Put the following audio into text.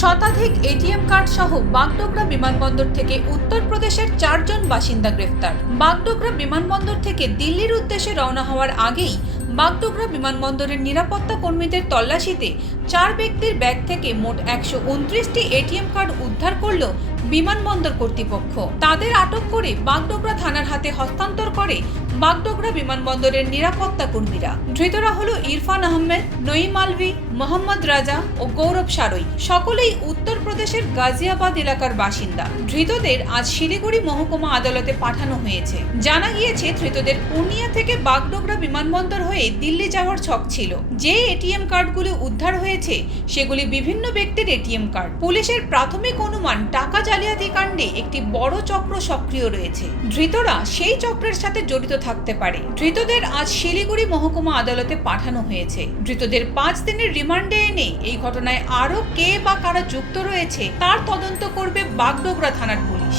শতাধিক ATM card সহ বাগডোগরা বিমানবন্দর থেকে উত্তরপ্রদেশের চারজন বাসিন্দা গ্রেফতার। বাগডোগরা বিমানবন্দর থেকে দিল্লির উদ্দেশ্যে রওনা হওয়ার আগেই বাগডোগরা বিমানবন্দরের নিরাপত্তা কর্মীদের তল্লাশিতে চার ব্যক্তির ব্যাগ থেকে মোট একশো উনত্রিশটি এটিএম কার্ড উদ্ধার করল বিমানবন্দর কর্তৃপক্ষ। তাদের আটক করে বাগডোগরা থানার হাতে হস্তান্তর করে বাগডোগরা বিমানবন্দরের নিরাপত্তা কর্মীরা। ধৃতরা হল ইরফান আহমেদ, নঈম আলভি, মোহাম্মদ রাজা ও গৌরব সারই। সকলেই উত্তরপ্রদেশের গাজিয়াবাদ এলাকার বাসিন্দা। ধৃতদের আজ শিলিগুড়ি মহকুমা আদালতে পাঠানো হয়েছে। জানা গিয়েছে, ধৃতদের পূর্ণিয়া থেকে বাগডোগরা বিমানবন্দর হয়ে দিল্লি যাওয়ার ছক ছিল। যে এটিএম কার্ডগুলি উদ্ধার হয়েছে, সেগুলি বিভিন্ন ব্যক্তির এটিএম কার্ড। পুলিশের প্রাথমিক অনুমান, টাকা জালিয়াতি কাণ্ডে একটি বড় চক্র সক্রিয় রয়েছে। ধৃতরা সেই চক্রের সাথে জড়িত থাকতে পারে। ধৃতদের আজ শিলিগুড়ি মহকুমা আদালতে পাঠানো হয়েছে। ধৃতদের পাঁচ দিনের রিমান্ডে এনে এই ঘটনায় আরও কে বা কারা যুক্ত রয়েছে, তার তদন্ত করবে বাগডোগরা থানার পুলিশ।